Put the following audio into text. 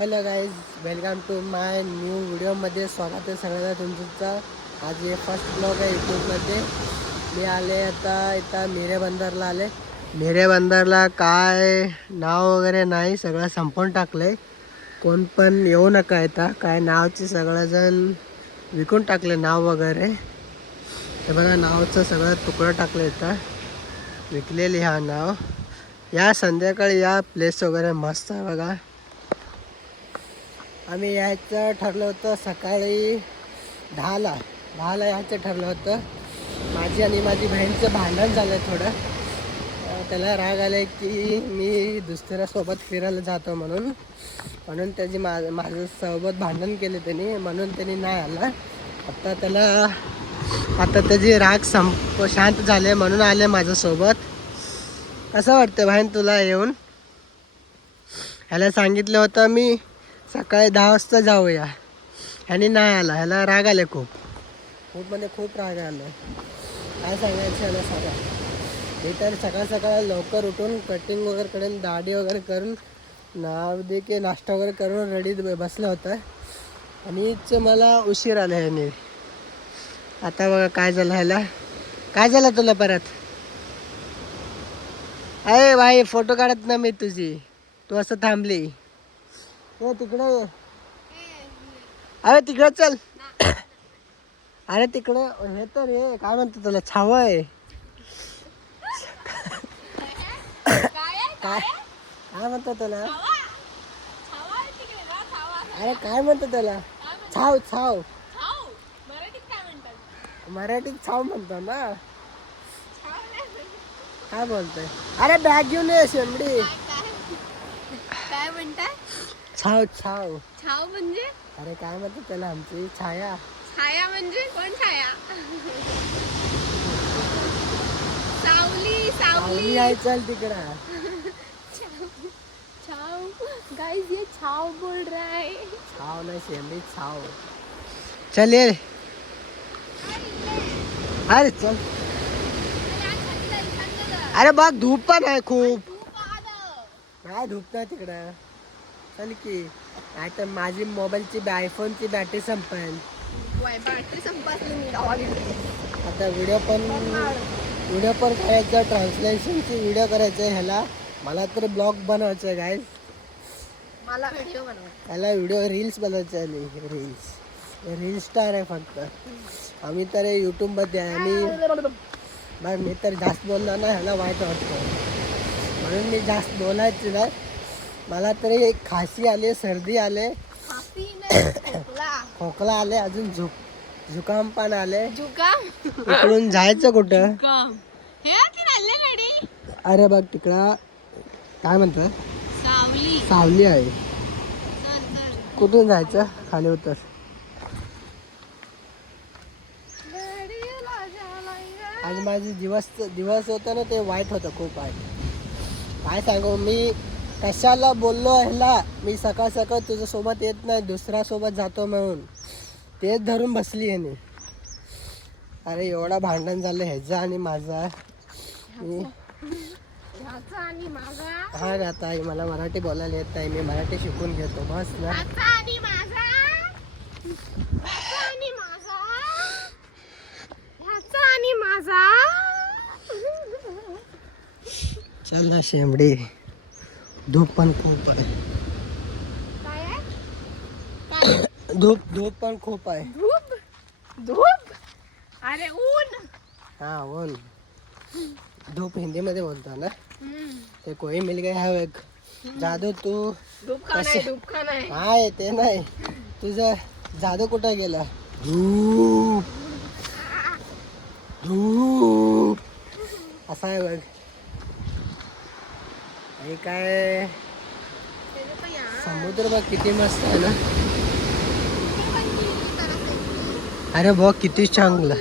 Hello guys, welcome to my new व्हिडिओमध्ये स्वागत आहे सगळ्यांना तुमचं. आज हे फर्स्ट ब्लॉग आहे यूट्यूबमध्ये. मी आले आता इथं मिरे बंदरला आले. मिरे बंदरला काय नाव वगैरे नाही, सगळं संपवून टाकलं आहे. कोण पण येऊ नका इथं, काय नावचे सगळेजण विकून टाकले नाव वगैरे. हे बघा नावचं सगळं तुकडं टाकलं इथं, विकलेली हा नाव. या संध्याकाळी या, प्लेस वगैरे मस्त आहे बघा. आम्ही यायचं ठरलं होतं सकाळी 10ला यायचं ठरलं होतं. माझी आणि माझी बहीणचं भांडण झालं थोडं. त्याला राग आला की मी दुसऱ्यासोबत फिरायला जातो म्हणून त्याची माझ्यासोबत भांडण केले त्यांनी, म्हणून त्यांनी नाही आला. आता त्याची राग शांत झाले म्हणून आले माझ्यासोबत. कसं वाटतं बहीण तुला येऊन? ह्याला सांगितलं होतं मी सकाळी 10 वाजता जाऊया, ह्यानी नाही आला. ह्याला राग आले खूप राग आला. काय सांगायचं ह्याला सांगा. मी तर सकाळ लवकर उठून कटिंग वगैरे करून, दाढी वगैरे करून, नाश्ता वगैरे करून रेडी बसला होता आणि मला उशीर आला ह्याने. आता बघा काय झालं ह्याला. काय झालं तुला परत? अरे भाई, फोटो काढत ना मी तुझी, तू असं थांबली. तिकडे अरे तिकडे चल. अरे तिकडे हे तर हे काय म्हणतो तुला, छाव आहे काय म्हणतो तुला? अरे काय म्हणतो त्याला? छाव मराठीत छाव म्हणतो ना. काय बोलतोय? अरे बॅग घेऊन ये शेंबडी. काय म्हणताय? छाव छाव म्हणजे? अरे काय म्हणतो त्याला, आमची छाया. छाया म्हणजे कोण छाया? सावली आहे, चल तिकडं. छाव गाइस, ये छाव बोल रहा है. छाव नाही शेंबडी, छाव. चल ये. अरे चल. अरे बघ धूप पण आहे खूप. काय धूप नाही तिकडं, चल की. नाही तर माझी मोबाईलची आयफोनची बॅटरी संपेल. बॅटरी संपली. आता व्हिडिओ पण करायचं, ट्रान्सलेशनची व्हिडिओ करायचं आहे ह्याला. मला तर ब्लॉग बनवायचं आहे गाईज. मला व्हिडिओ बनवायचा. ह्याला व्हिडिओ रील्स बनवायचं आहे. रील स्टार आहे फक्त. आम्ही तर यूट्यूबमध्ये आहे. मी तर जास्त बोललो ना, ह्याला वाईट वाटतं म्हणून मी जास्त बोलायचं नाही. मला तरी एक खासी आले, सर्दी आले, खोकला आले, अजून जुकाम पण आले. इकडून जायचं कुठं? अरे बघ तिकडं काय म्हणतात, सावली आहे. कुठून जायचं? खाली उतर. आज माझे दिवस होता ना, ते वाईट होतं, खूप वाईट. काय सांगू मी, कशाला बोललो ह्याला मी सकाळ तुझ्यासोबत येत नाही, दुसऱ्यासोबत जातो म्हणून. तेच धरून बसली ह्याने. अरे एवढा भांडण झालं ह्याचा आणि माझा. हा ना ताई, मला मराठी बोलायला येत नाही, मी मराठी शिकून घेतो बस ना. चल ना शेंबडी, धूप पण खूप आहे. धूप पण खूप आहे. धूप? अरे ऊन. हा ऊन. धूप हिंदी मध्ये बोलतो ना. ते कोई मिल गया है एक जादू. तू धूप का नाही. हाय ते नाही, तुझं जादू कुठं गेला? धूप असा आहे बघ. हे काय समुद्र बघ किती मस्त आहे ना. अरे बघ किती चांगलं.